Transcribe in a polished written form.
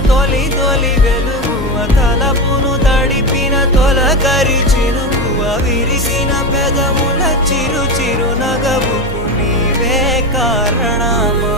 తొలి తొలి వెలుగువ తలపును తడిపిన తొలకరి చినుకువ విరిసిన పెదముల చిరు చిరు నగవుకు నీవే కారణమా.